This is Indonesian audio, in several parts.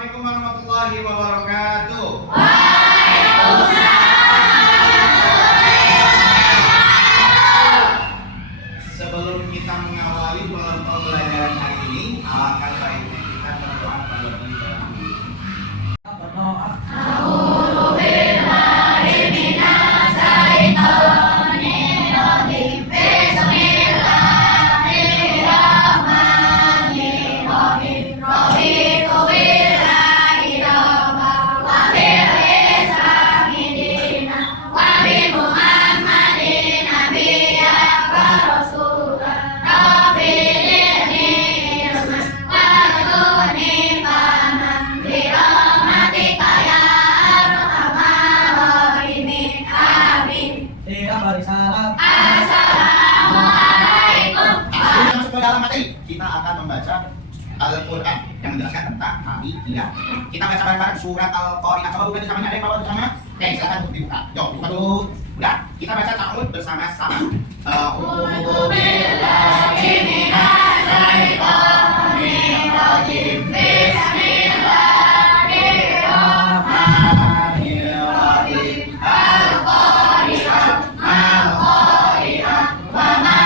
Assalamualaikum warahmatullahi wabarakatuh. Sebelum kita mengawali pembelajaran hari ini, alangkah baiknya kita berdoa terlebih dahulu. Dalam materi kita akan membaca Al-Quran yang menjelaskan tentang hari dia. Kita baca bareng-bareng surat Al-Qari'ah. Coba buka bersamanya, ada yang bawa bersama? Oke, silakan untuk dibuka. Yuk, buka dulu. Udah, kita baca ta'awud bersama-sama. A'udzu billahi minasy syaithanir rajim. Bismillahirrahmanirrahim. Al-Qari'ah, Al-Qari'ah, wa ma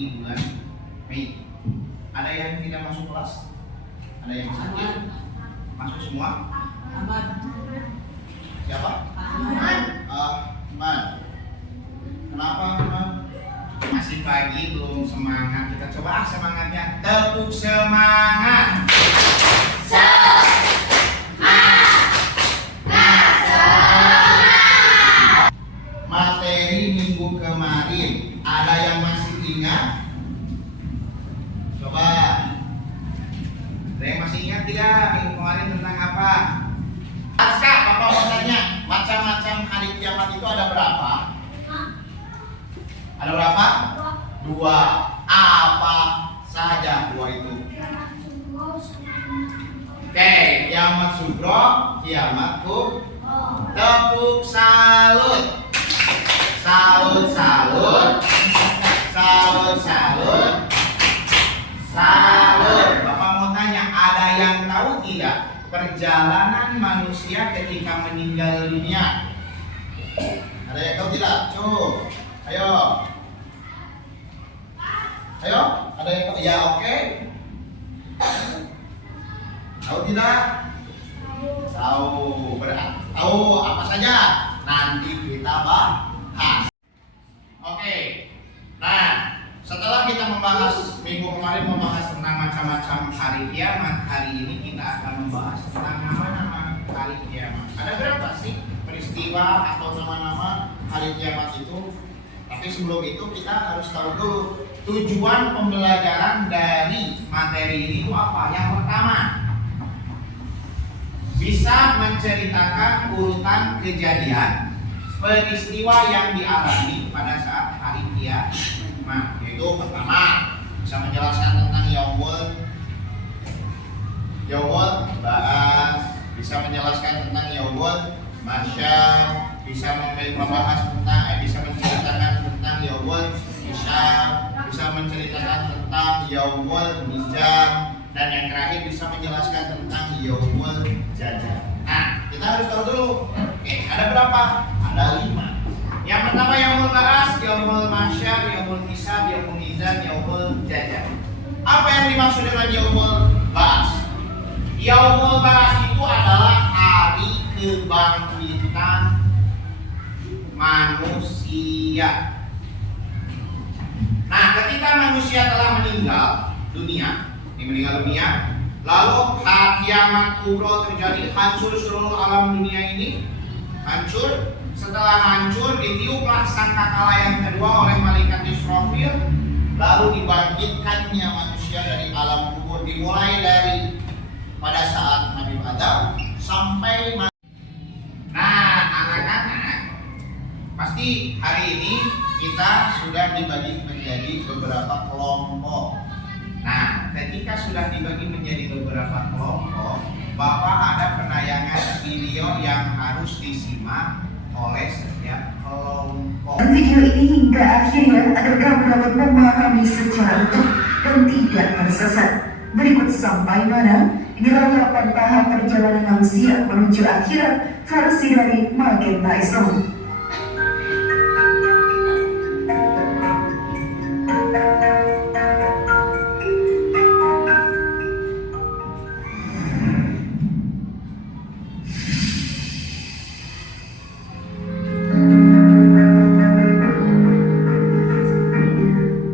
di bulan Mei. Ada yang tidak masuk kelas? Ada yang sakit? Masuk semua? Aman. Siapa? Aman. Aman. Kenapa Aman? Masih pagi belum semangat. Kita coba semangatnya. Tepuk semangat. Materi minggu kemarin ada yang masih ingat? Coba. Ada yang masih ingat tidak minggu kemarin tentang apa? Aska, Bapak mau tanya, macam-macam hari kiamat itu ada berapa? Ada berapa? Dua. Apa saja dua itu? Oke, kiamat sugro, kiamat kubro. Tepuk salut. Salut, salut. Salut, salut. Salut. Bapak mau tanya, ada yang tahu tidak perjalanan manusia ketika meninggal dunia? Ada yang tahu tidak? Coba. Ayo. Ayo, ada yang tahu? Ya, oke. Tahu tidak? Tahu. Tahu apa saja? Nanti kita bahas. Oke. Nah, setelah kita membahas minggu kemarin membahas tentang macam-macam hari kiamat, hari ini kita akan membahas tentang nama-nama hari kiamat. Ada berapa sih peristiwa atau nama-nama hari kiamat itu? Tapi sebelum itu kita harus tahu dulu tujuan pembelajaran dari materi ini itu apa? Yang pertama, bisa menceritakan urutan kejadian peristiwa yang dialami pada saat hari kiamat. Yaitu pertama, bisa menjelaskan tentang yaumul ba'ats, bisa menjelaskan tentang yaumul mahsyar, bisa membahas tentang bisa menceritakan tentang yaumul hisab, bisa menceritakan tentang yaumul mizan, dan yang terakhir bisa menjelaskan tentang yaumul jazaa. Nah, kita harus tahu dulu. Oke, ada berapa? Ada 5. Yang pertama yaumul ba'ats, yaumul mahsyar, yaumul hisab, yaumul mizan, yaumul jazaa. Apa yang dimaksud dengan yaumul ba'ats? Yaumul ba'ats itu adalah hari kebangkitan manusia. Nah, ketika manusia telah meninggal dunia, lalu kiamat kubro terjadi, hancur seluruh alam dunia ini, hancur. Setelah hancur, ditiuplah sangkakala yang kedua oleh malaikat Israfil, lalu dibangkitkannya manusia dari alam pada saat Nabi Adam sampai. Nah, anak-anak, pasti hari ini kita sudah dibagi menjadi beberapa kelompok. Nah, ketika sudah dibagi menjadi beberapa kelompok, Bapak ada penayangan video yang harus disimak oleh setiap kelompok. Video ini hingga akhirnya agar kamu dapat memahami secara utuh dan tidak tersesat. Berikut sampai mana? Inilah 8 tahap perjalanan manusia menuju akhirat versi dari Magenta Islam.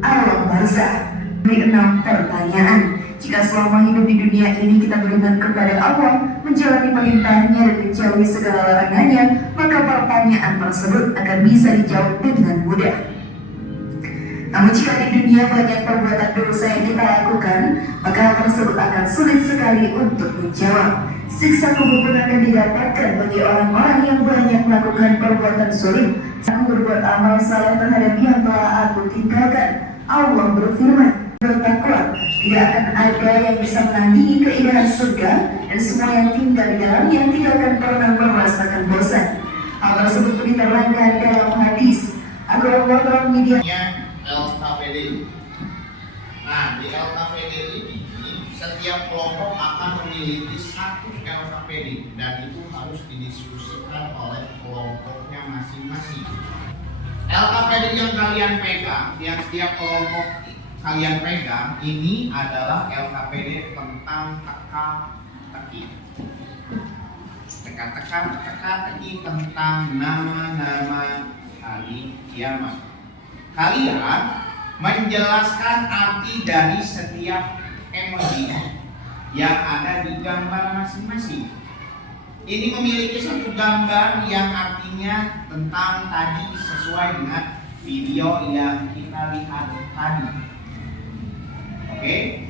Alam barzah. Ini 6 pertanyaan. Jika selama hidup di dunia ini kita beriman kepada Allah, menjalani perintahnya dan menjauhi segala larangannya, maka pertanyaan tersebut akan bisa dijawab dengan mudah. Namun jika di dunia banyak perbuatan dosa yang kita lakukan, maka hal tersebut akan sulit sekali untuk menjawab. Siksa kubur pun akan didapatkan bagi orang-orang yang banyak melakukan perbuatan sulit. Aku berbuat amal saleh terhadap yang telah aku tinggalkan. Allah berfirman, bertakwa, tidak akan ada yang bisa menandingi keindahan surga, dan semua yang tinggal di dalamnya tidak akan pernah merasakan bosan. Hal tersebut pun diterangkan dalam hadis agar Allah telah menyediakan LKPD. Nah, di LKPD ini setiap kelompok akan memiliki satu LKPD dan itu harus didiskusikan oleh kelompoknya masing-masing. LKPD yang kalian pegang, yang setiap kelompok kalian pegang ini adalah LKPD tentang teka-teki. Teka-teki tentang nama-nama hari kiamat. Kalian menjelaskan arti dari setiap emoji yang ada di gambar masing-masing. Ini memiliki satu gambar yang artinya tentang tadi sesuai dengan video yang kita lihat tadi. Oke,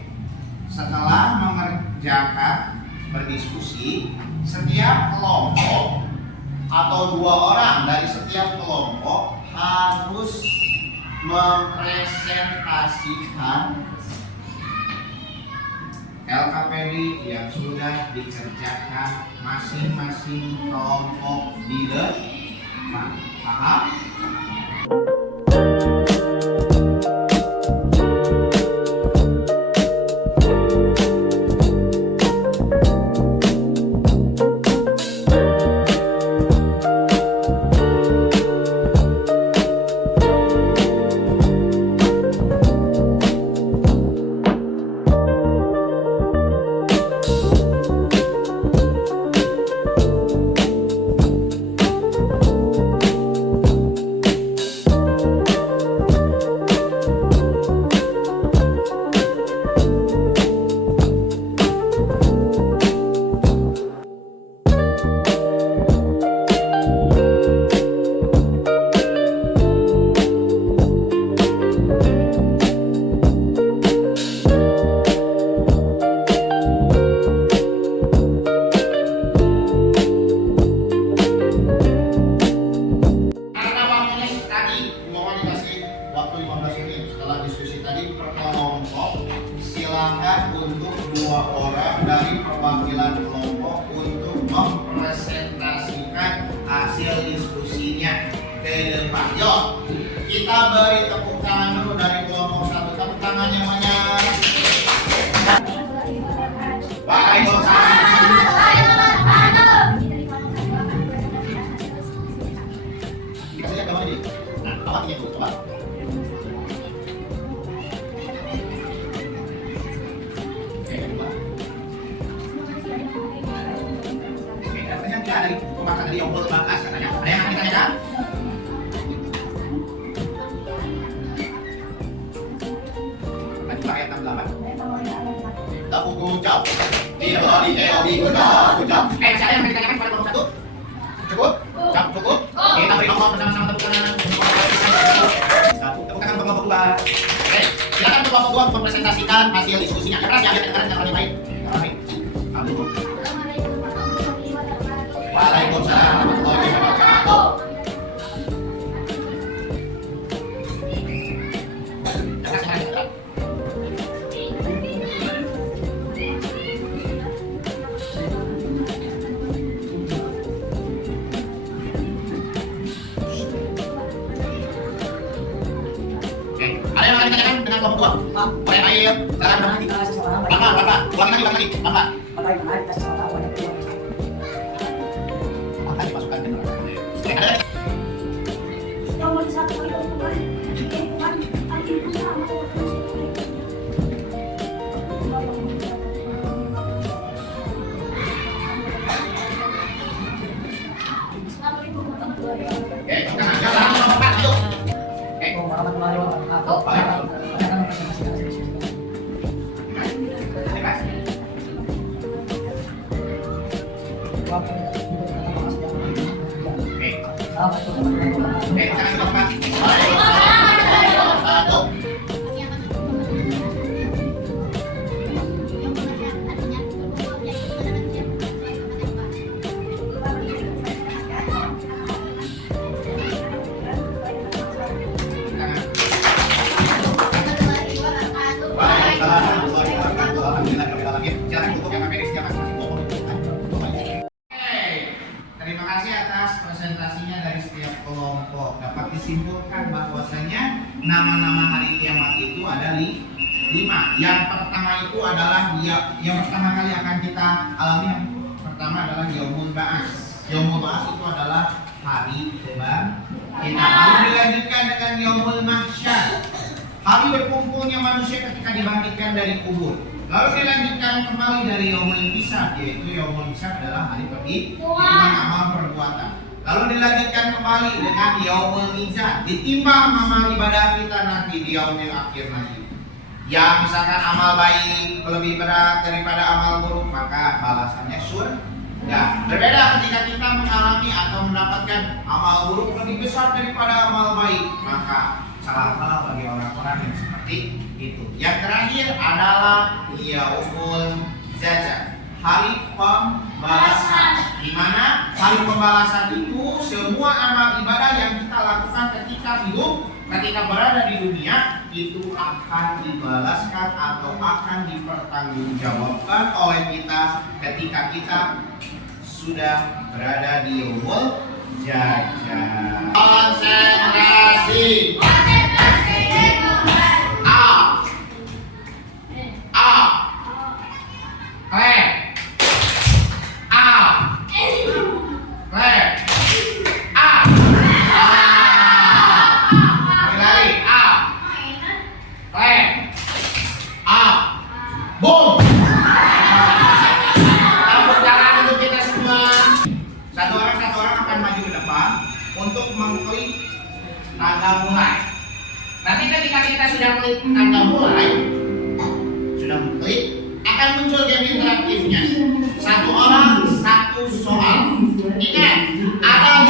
setelah mengerjakan berdiskusi, setiap kelompok atau 2 orang dari setiap kelompok harus mempresentasikan LKPD yang sudah dikerjakan masing-masing kelompok di depan. Paham? Silakan untuk 2 orang dari perwakilan kelompok untuk mempresentasikan hasil diskusinya ke depan. Yuk, kita beri tepuk tangan dulu dari kelompok 1. Tepuk tangannya banyak. Waalaikumsalam. Dikasih lihat gambarnya. Nah, awalnya dulu, coba. Dari pembahasan dari Yombol Bakas katanya. Ada yang akan ditanyakan? Lanjut ayat 68. Tak ucap. Dia ucap. Siapa yang ditanyakan pada kelompok 1? Cukup? Cukup? Kita beri kelompok bersama-sama tepuk tangan. Tepuk tangan untuk kelompok 2. Oke, silakan untuk kelompok 2 mempresentasikan hasil diskusinya. Keras ya, biar kedengaran jangan baik. Waalaikumsalam warahmatullahi wabarakatuh. Ada yang lain tanyakan dengan kelompok dua? Boleh air, silakan. Bapak, ulangi lagi, Bapak. Maka dimasukkan ke dalam. Ada. Jangan Bapak, yuk. Jangan Bapak. Terima kasih atas presentasinya dari setiap kelompok. Dapat disimpulkan bahwasanya nama-nama hari kiamat itu ada 5. Yang pertama itu adalah yang pertama kali akan kita alami, yang pertama adalah Yaumul Ba'ats. Yaumul Ba'ats itu adalah hari kebangkitan. Lalu dilanjutkan dengan Yaumul Mahsyar, hari berkumpulnya manusia ketika dibangkitkan dari kubur. Lalu dilanjutkan kembali dari Yaumul Hisab, yaitu Yaumul Hisab adalah hari perhitungan amal perbuatan. Lalu dilanjutkan kembali dengan Yaumul Mizan, ditimbang amal ibadah kita nanti di yaumil akhir nanti. Yang misalkan amal baik lebih berat daripada amal buruk, maka balasannya surga. Berbeda ketika kita mengalami atau mendapatkan amal buruk lebih besar daripada amal baik, maka celaka bagi orang-orang yang seperti itu. Yang terakhir adalah Yaumul Zajah, hari pembalasan. Di mana hari pembalasan itu semua amal ibadah yang kita lakukan ketika hidup, ketika berada di dunia itu akan dibalaskan atau akan dipertanggungjawabkan oleh kita ketika kita sudah berada di Yaumul Zajah. Konsentrasi. Boom. Tepuk tangan untuk kita semua. Satu orang akan maju ke depan untuk mengklik tanda mulai. Nanti ketika kita sudah klik tanda mulai, sudah mengklik, akan muncul game interaktifnya. Satu orang, satu soal. Ingat, ada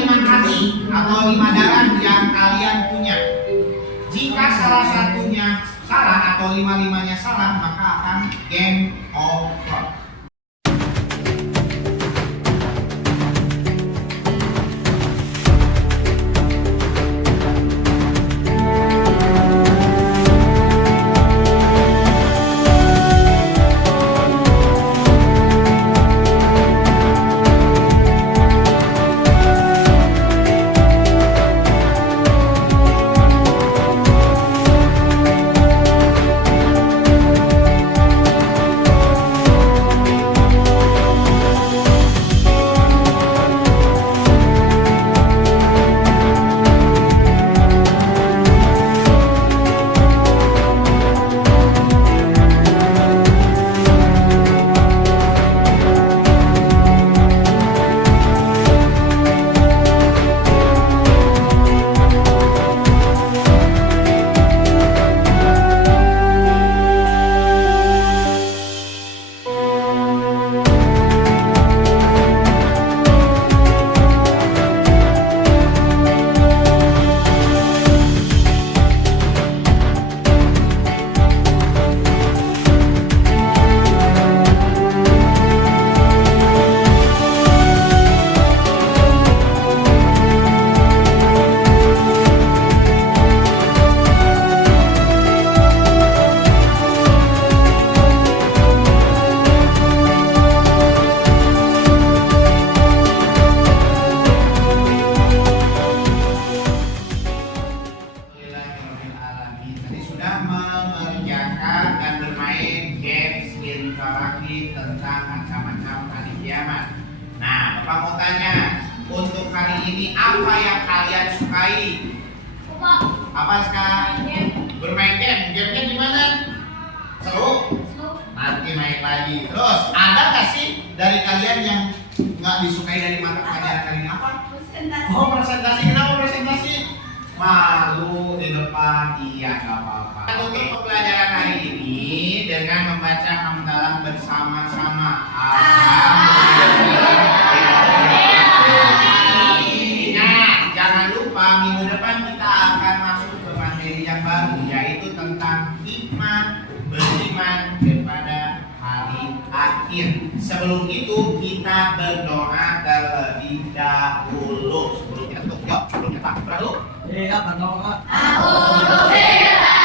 5 hati atau 5 darah yang kalian punya. Jika salah satunya salah atau 5-5-nya salah, maka akan game over. akan bermain games interaktif tentang macam-macam hari kiamat. Nah, Bapak mau tanya, untuk hari ini apa yang kalian sukai? Apa sekarang? Bermain game. Gamenya gimana? Seru? Nanti main lagi. Terus, ada nggak sih dari kalian yang nggak disukai dari mata pelajaran kali ini? Apa? Oh, presentasi. Kenapa presentasi? Malu di depan. Iya, nggak apa-apa. Untuk pembelajaran hari ini dengan membaca hamdalah bersama-sama. Alhamdulillah. Ingat, jangan lupa minggu depan kita akan masuk ke materi yang baru, yaitu tentang iman, beriman kepada hari akhir. Sebelum itu kita berdoa terlebih dahulu. Sebelum kita tutup, sebelum kita berdoa. Iya, berdoa. A'udzu billahi